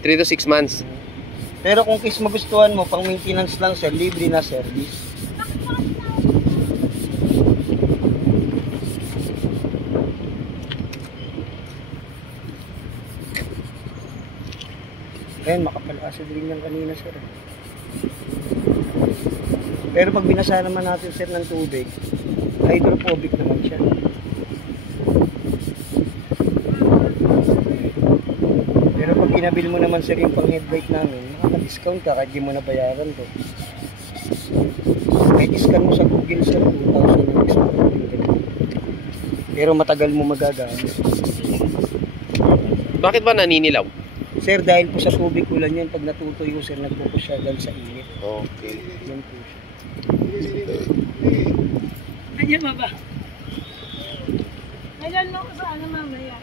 3 to 6 months. Pero kung case magustuhan mo, pang maintenance lang sir, libre na service. Ayan, makapal-acid rin yan kanina sir. Pero pag binasa naman natin sir ng tubig, hydrophobic naman siya. Pero pag kinabil mo naman sir yung pang headlight namin, makaka-discount ka kahit di mo nabayaran to. May discount mo sa Google sir, 2,000 yung discount. Pero matagal mo magagamit. Bakit ba naninilaw? Sir, dahil po sa tubig ulan yan, pag natutuyo sir, nagpupush siya dahil sa init. Okay. Yan po siya. Ayan ba ba? Ayan mo ko sa ano mamaya.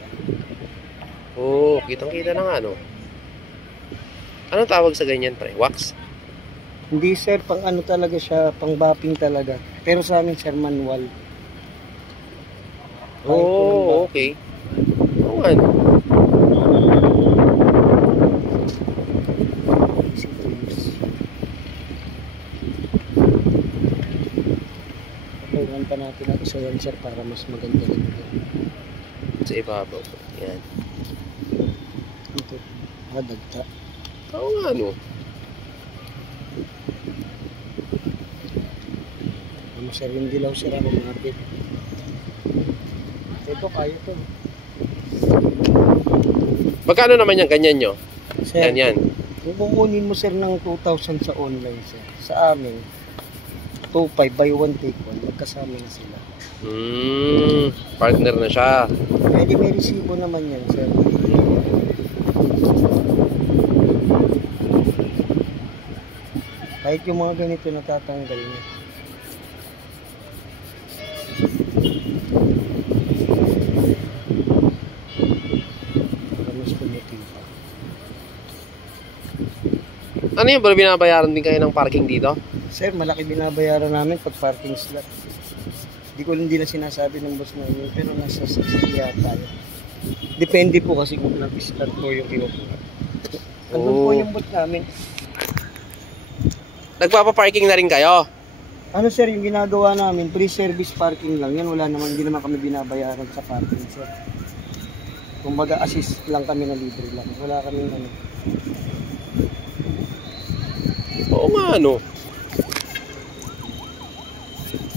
Oo, kitang-kita na nga, no? Anong tawag sa ganyan, pre? Wax? Hindi sir, pang ano talaga siya, pang bapping talaga. Pero sa amin sir, manual. Oo, okay. Oo nga, no? Pagkakuhan pa natin ako sa yan sir para mas maganda lang. Sa ibabaw. Yan. Ito, dagta. Oo nga, no? Ano sir, yung dilaw sir ako natin. Ito, kaya to. Magkano naman yung ganyan nyo? Sir, Yan. kung kukunin mo sir ng 2,000 sa online sir, sa amin, 2,500 buy one take one, magkasama na sila. Partner na siya. Pwede may resibo naman yan sir. Kahit yung mga ganito natatanggal niya. Mas pumuti pa. Ano yung binabayaran din kayo ng parking dito? Sir, malaki binabayaran namin pag parking slot. Hindi na sinasabi ng boss namin, pero nasa 60 yata yun. Depende po kasi kung nag-slot po yung kinukuha. Andun po yung bot namin. Nagpapa-parking na rin kayo? Ano sir, yung ginagawa namin, free service parking lang yan. Wala naman, hindi naman kami binabayaran sa parking sir. Kumbaga assist lang kami na libre lang. Wala kami ano. Oo nga, ano?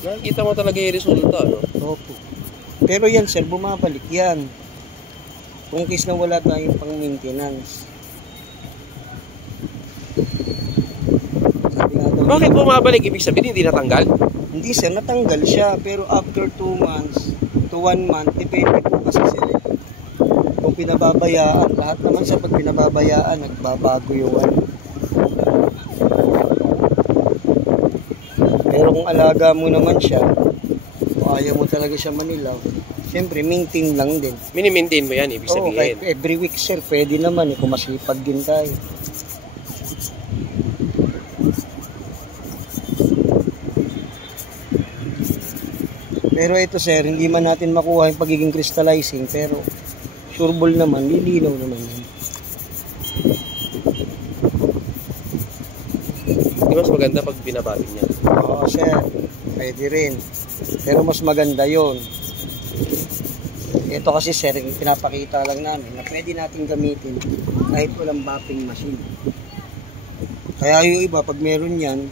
Nakikita mo talaga yung resulta, no? Opo. Pero yan sir, bumabalik yan. Kung case na wala tayong pang maintenance. Bakit bumabalik? Ibig sabihin hindi natanggal? Hindi sir, natanggal siya. Pero after 2 months to 1 month, depende po kasi sir. Kung pinababayaan, lahat naman sa pag pinababayaan, nagbabago yung ano. Pero kung alaga mo naman siya, kung ayaw mo talaga siya manilaw, siyempre maintain lang din. Mini-maintain mo yan, ibig Oo, sabihin. kahit every week sir, pwede naman kung masipag din tayo. Pero ito sir, hindi man natin makuha yung pagiging crystallizing, pero sureball naman, lilinaw naman yun. Di mas maganda pag binabali niya. Oo sir, pwede rin. Pero mas maganda yon. Ito kasi sir, pinapakita lang namin na pwede natin gamitin kahit walang bapping machine. Kaya yung iba, pag meron yan,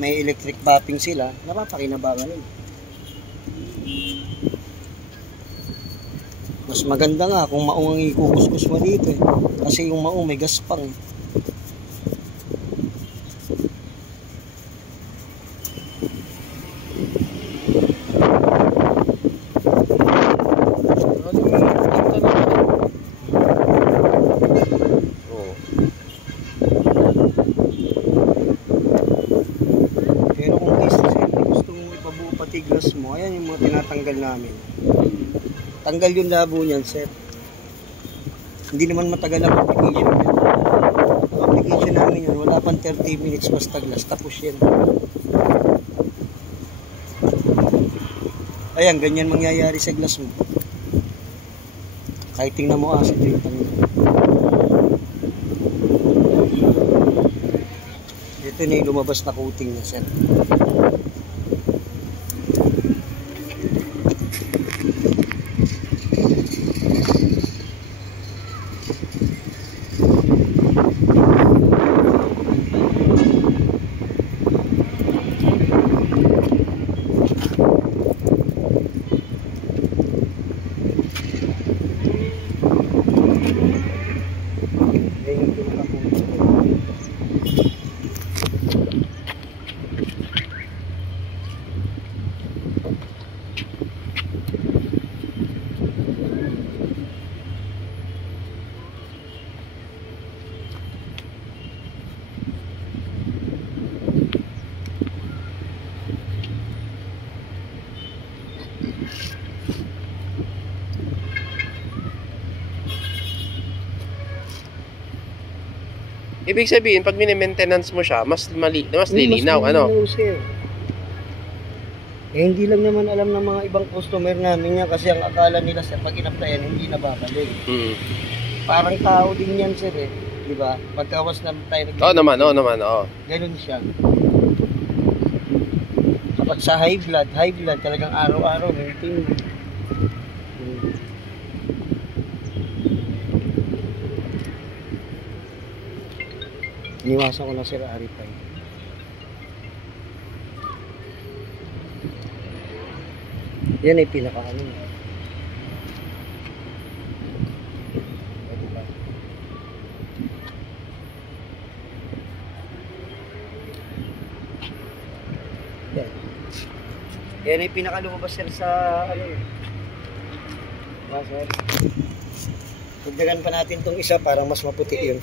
may electric bapping sila, napapakinabangan nila. Mas maganda nga kung maong ang ikukuskus mo dito eh. Kasi yung maong may gaspang eh. Pero kung gusto mo ipabuo pati glass mo, ayan yung mga tinatanggal namin. Tanggal yung labo niyan, sir. Hindi naman matagal ang application. Ang application namin yun, wala pang 30 minutes basta glass, tapos yan. Ayan, ganyan mangyayari sa glass mo. Kahit tingnan mo acid yung tanggal. ito na yung lumabas na coating niya, sir. Ibig sabihin, pag mini-maintenance mo siya, mas lilinaw, ano? Sir. Eh, hindi lang naman alam ng mga ibang customer namin yan kasi ang akala nila, sir, pag in-applyan, hindi na babalik. Hmm. Parang tao din yan, sir, eh. Di ba? Pagkawas na tayo Oo naman, oo. Ganun siya. Kapag sa high blood, talagang araw-araw, maintain mo. Iniwasan ko na, sir, Arifay. Yan ay pinaka-ano. Diba? Yan ay pinaka-lumabas, sir, sa ano yun. Diba, sir? Tugdagan pa natin tong isa para mas maputi yun.